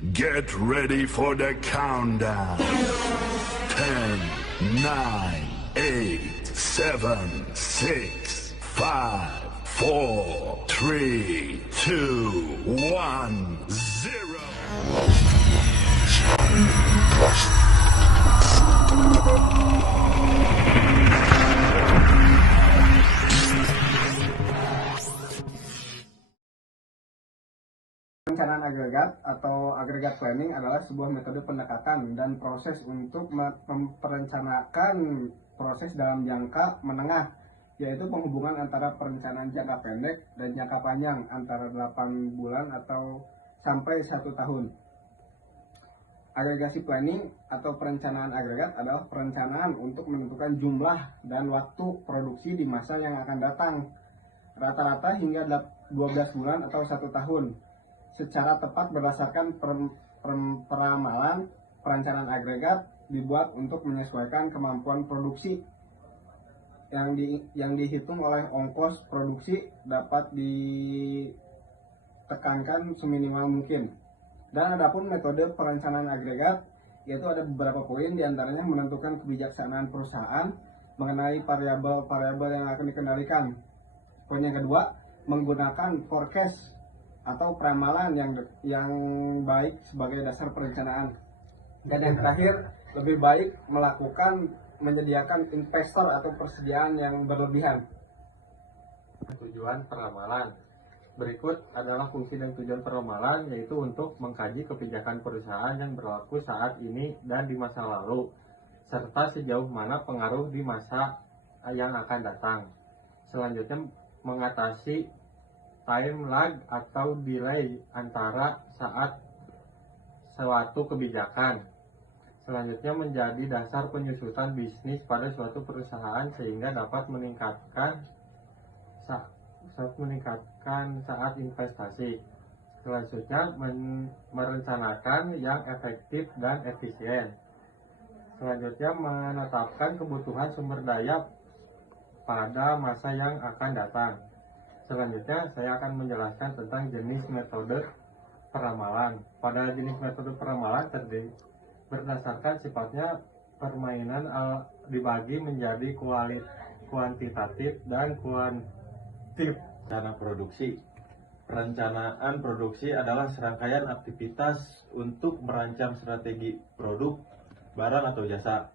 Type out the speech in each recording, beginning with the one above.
Get ready for the countdown. 10, 9, 8, 7, 6, 5, 4, 3, 2, 1, 0. Perencanaan agregat atau agregat planning adalah sebuah metode pendekatan dan proses untuk memperencanakan proses dalam jangka menengah, yaitu penghubungan antara perencanaan jangka pendek dan jangka panjang antara 8 bulan atau sampai 1 tahun. Agregasi planning atau perencanaan agregat adalah perencanaan untuk menentukan jumlah dan waktu produksi di masa yang akan datang, rata-rata hingga 12 bulan atau 1 tahun. Secara tepat berdasarkan peramalan, perencanaan agregat dibuat untuk menyesuaikan kemampuan produksi yang dihitung oleh ongkos produksi dapat ditekankan seminimal mungkin. Dan adapun metode perencanaan agregat, yaitu ada beberapa poin, diantaranya menentukan kebijaksanaan perusahaan mengenai variabel-variabel yang akan dikendalikan. Poin yang kedua, menggunakan forecast atau peramalan yang baik sebagai dasar perencanaan. Dan yang terakhir, lebih baik menyediakan investor atau persediaan yang berlebihan. Tujuan peramalan. Berikut adalah fungsi dan tujuan peramalan, yaitu untuk mengkaji kebijakan perusahaan yang berlaku saat ini dan di masa lalu, serta sejauh mana pengaruh di masa yang akan datang. Selanjutnya, mengatasi time lag atau delay antara saat suatu kebijakan. Selanjutnya, menjadi dasar penyusunan bisnis pada suatu perusahaan sehingga dapat meningkatkan saat investasi. Selanjutnya, merencanakan yang efektif dan efisien. Selanjutnya, menetapkan kebutuhan sumber daya pada masa yang akan datang. Selanjutnya, saya akan menjelaskan tentang jenis metode peramalan. Pada jenis metode peramalan terdiri berdasarkan sifatnya permainan dibagi menjadi kuantitatif dan kuantif. Rencana produksi. Perencanaan produksi adalah serangkaian aktivitas untuk merancang strategi produk, barang atau jasa.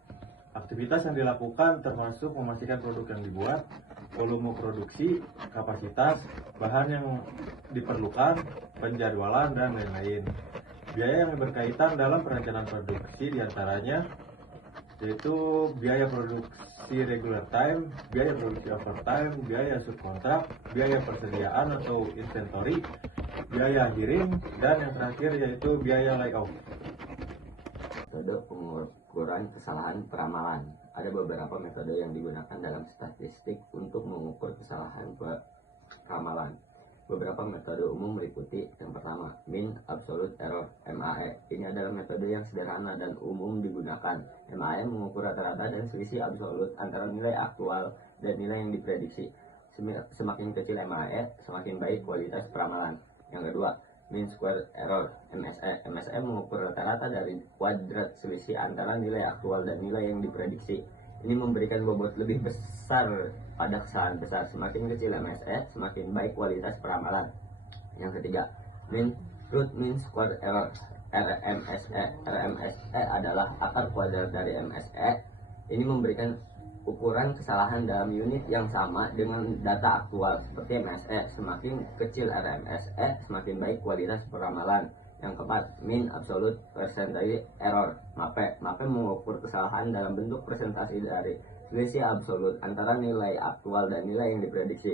Aktivitas yang dilakukan termasuk memastikan produk yang dibuat, volume produksi, kapasitas, bahan yang diperlukan, penjadwalan, dan lain-lain. Biaya yang berkaitan dalam perencanaan produksi diantaranya yaitu biaya produksi regular time, biaya produksi overtime, biaya subkontrak, biaya persediaan atau inventory, biaya hiring, dan yang terakhir yaitu biaya layoff. Metode pengukuran kesalahan peramalan. Ada beberapa metode yang digunakan dalam statistik untuk mengukur kesalahan peramalan. Beberapa metode umum meliputi: yang pertama, mean absolute error (MAE). Ini adalah metode yang sederhana dan umum digunakan. MAE mengukur rata-rata dan selisih absolut antara nilai aktual dan nilai yang diprediksi. Semakin kecil MAE, semakin baik kualitas peramalan. Yang kedua, mean square error (MSE). MSE mengukur rata-rata dari kuadrat selisih antara nilai aktual dan nilai yang diprediksi. Ini memberikan bobot lebih besar pada kesalahan besar. Semakin kecil MSE, semakin baik kualitas peramalan. Yang ketiga, root mean square error (RMSE). RMSE adalah akar kuadrat dari MSE. Ini memberikan ukuran kesalahan dalam unit yang sama dengan data aktual seperti MSE. Semakin kecil RMSE, semakin baik kualitas peramalan. Yang keempat, mean absolute percentage error (MAPE). MAPE mengukur kesalahan dalam bentuk persentase dari selisih absolut antara nilai aktual dan nilai yang diprediksi.